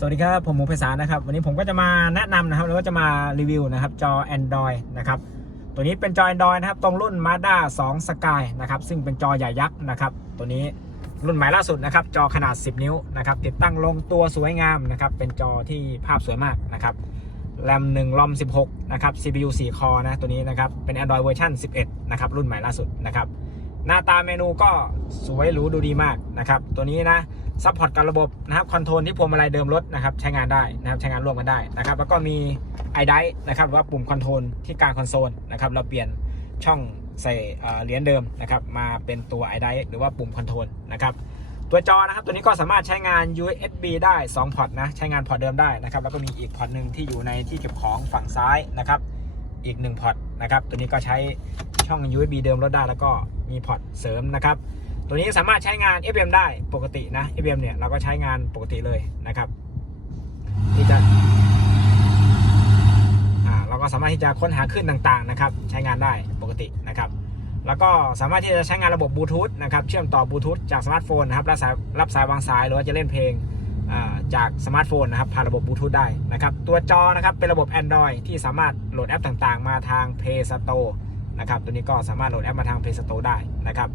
สวัสดีครับ ผมหมูไพศาลนะครับ วันนี้ผมก็จะมาแนะนำนะครับแล้วก็จะมารีวิวนะครับจอ Android นะครับตัวนี้เป็นจอ Android นะครับตรงรุ่น Mazda 2 Sky นะครับซึ่งเป็นจอใหญ่ยักษ์นะครับตัวนี้รุ่นใหม่ล่าสุดนะครับจอขนาด 10 นิ้วนะครับติดตั้งลงตัวสวยงามนะครับเป็นจอที่ภาพสวยมากนะครับแรม1รอม16นะครับ CPU 4 คอนะตัวนี้นะครับเป็น Android เวอร์ชัน11นะครับรุ่นใหม่ล่าสุดนะครับหน้าตาเมนูก็สวยหรูดูดีมากนะครับตัวนี้นะ ซัพพอร์ตกับระบบนะครับคอนโทรลที่พวงมาลัยเดิมรถนะครับใช้งานได้นะครับใช้งานร่วมกันได้นะครับแล้วก็มีไอไดนะครับหรือว่าปุ่มคอนโทรลที่กลางคอนโซลนะครับเราเปลี่ยนช่องใส่เอ่อเหรียญเดิมนะครับมาเป็นตัวไอไดหรือว่าปุ่มคอนโทรลนะครับตัวจอนะครับตัวนี้ก็สามารถใช้งาน USB ได้ 2 พอร์ตนะใช้งานพอร์ตเดิมได้นะครับแล้วก็มีอีกพอร์ตหนึ่งที่อยู่ในที่เก็บของฝั่งซ้ายนะครับอีก1พอร์ตนะครับตัวนี้ก็ใช้ช่อง USB เดิมรถได้แล้วก็มีพอร์ตเสริมนะครับ ตัวนี้สามารถใช้งาน FM ได้ปกตินะ FM เนี่ยเราก็ใช้งานปกติเลยนะครับที่จะอ่าเราก็สามารถที่จะค้นหาคลื่นต่างๆนะครับ ใช้งานได้ปกตินะครับ แล้วก็สามารถที่จะใช้งานระบบบลูทูธนะครับ เชื่อมต่อบลูทูธจากสมาร์ทโฟนนะครับรับสายรับสายวางสายหรือว่าจะเล่นเพลงอ่าจากสมาร์ทโฟนนะครับผ่านระบบบลูทูธได้นะครับ ตัวจอนะครับเป็นระบบ Android ที่สามารถโหลดแอปต่างๆ มาทาง Play Store นะครับ ตัวนี้ก็สามารถโหลดแอปมาทาง Play Store ได้นะครับ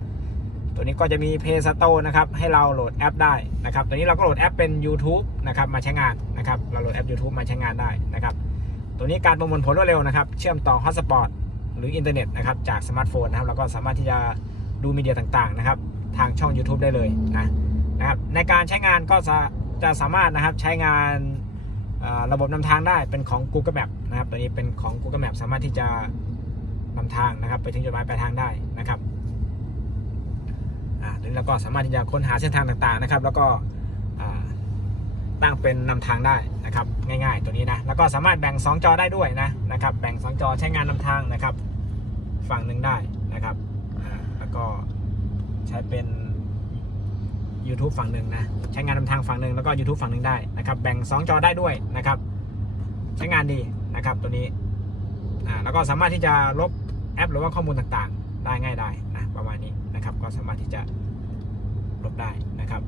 ตัวนี้ก็จะมี Play Store นะครับให้เราโหลดแอปได้นะครับตัวนี้เราก็โหลดแอปเป็น YouTube นะครับมาใช้งานนะครับเราโหลดแอป YouTube มาใช้งานได้นะครับตัวนี้การประมวลผลรวดเร็วนะครับเชื่อมต่อ Hotspot หรืออินเทอร์เน็ตนะครับจากสมาร์ทโฟนนะครับเราก็สามารถที่จะดูมีเดียต่างๆนะครับทางช่อง YouTube ได้เลยนะนะครับในการใช้งานก็จะจะสามารถนะครับใช้งานระบบนำทางได้เป็นของ Google Map นะครับตัวนี้เป็นของ Google Map สามารถที่จะนำทางนะครับไปถึงจุดหมายปลายทางได้นะครับ อ่าตัวก็สามารถที่จะค้นหาเส้นทางต่างๆนะครับ แล้วก็ตั้งเป็นนำทางได้นะครับ ง่ายๆ ตัวนี้นะ แล้วก็สามารถแบ่ง 2 จอได้ด้วยนะนะครับ แบ่ง 2 จอใช้งานนำทางนะครับ ฝั่งหนึ่งได้นะครับแล้วก็ใช้เป็น YouTube ฝั่งหนึ่งนะใช้งานนำทางฝั่งหนึ่งแล้วก็ YouTube ฝั่งหนึ่งได้นะครับ แบ่ง 2 จอได้ด้วยนะครับ ใช้งานดีนะครับตัวนี้แล้วก็สามารถที่จะลบแอปหรือว่าข้อมูลต่างๆ ได้ง่ายได้นะประมาณนี้นะครับ ก็สามารถที่จะ บได้นะครับ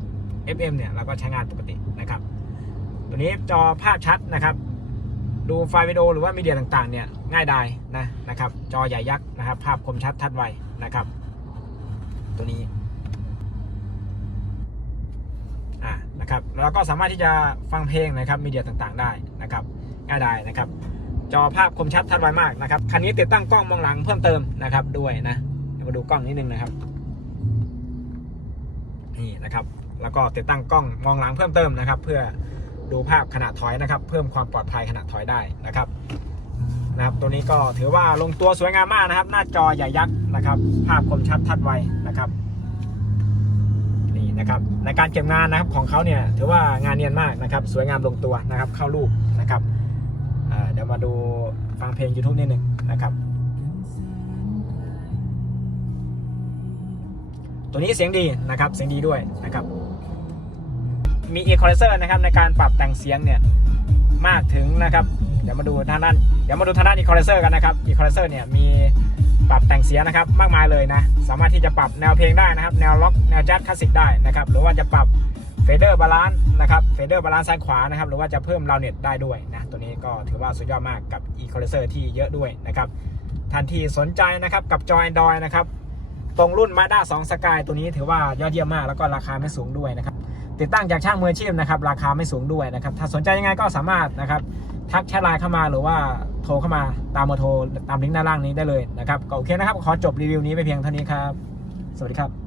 FM เนี่ยเราก็ใช้งานปกตินะครับ ตัวนี้จอภาพชัดนะครับ ดูไฟล์วิดีโอหรือว่ามีเดียต่างๆ เนี่ยง่ายได้นะนะครับ จอใหญ่ยักษ์นะครับ ภาพคมชัดทัดไวนะครับ ตัวนี้อ่านะครับแล้วก็สามารถที่จะฟังเพลงนะครับมีเดียต่างๆ ได้นะครับ ง่ายได้นะครับ จอภาพคมชัดทัดไวมากนะครับคันนี้ติดตั้งกล้องมองหลังเพิ่มเติมนะครับด้วยนะมาดูกล้องนิดนึงนะครับ นี่นะครับ แล้วก็ติดตั้งกล้องมองหลังเพิ่มเติมนะครับ เพื่อดูภาพขณะถอยนะครับ เพิ่มความปลอดภัยขณะถอยได้นะครับนะครับตัวนี้ก็ถือว่าลงตัวสวยงามมากนะครับ หน้าจอใหญ่ยักษ์นะครับ ภาพคมชัดทัดไวนะครับนี่นะครับ ในการเก็บงานนะครับของเขาเนี่ยถือว่างานเนียนมากนะครับ สวยงามลงตัวนะครับ เข้ารูปนะครับเดี๋ยวมาดูฟังเพลง YouTube นิดหนึ่งนะครับ ตัวนี้เสียงดีนะครับเสียงดีด้วยนะครับ มี equalizer นะครับในการปรับแต่งเสียงเนี่ยมากถึงนะครับเดี๋ยวมาดูทางด้านเดี๋ยวมาดูทางด้าน equalizer กันนะครับ equalizer เนี่ยมีปรับแต่งเสียงนะครับมากมายเลยนะ สามารถที่จะปรับแนวเพลงได้นะครับ แนวล็อกแนวแจ๊สคลาสสิกได้นะครับ หรือว่าจะปรับเฟเดอร์บาลานซ์นะครับเฟเดอร์บาลานซ์ซ้ายขวานะครับ หรือว่าจะเพิ่มราวเน็ตได้ด้วยนะ ตัวนี้ก็ถือว่าสุดยอดมากกับ equalizer ที่เยอะด้วยนะครับ ท่านที่สนใจนะครับกับจอ Android นะครับ ตรงรุ่น Mazda 2 Sky ตัวนี้ถือว่ายอดเยี่ยมมาก แล้วก็ราคาไม่สูงด้วยนะครับ ติดตั้งจากช่างมืออาชีพนะครับ ราคาไม่สูงด้วยนะครับ ถ้าสนใจยังไงก็สามารถนะครับ ทักแชทไลน์เข้ามาหรือว่าโทรเข้ามาตามเบอร์โทรตามลิงก์ด้านล่างนี้ได้เลยนะครับก็โอเคนะครับ ขอจบรีวิวนี้ไปเพียงเท่านี้ครับ สวัสดีครับ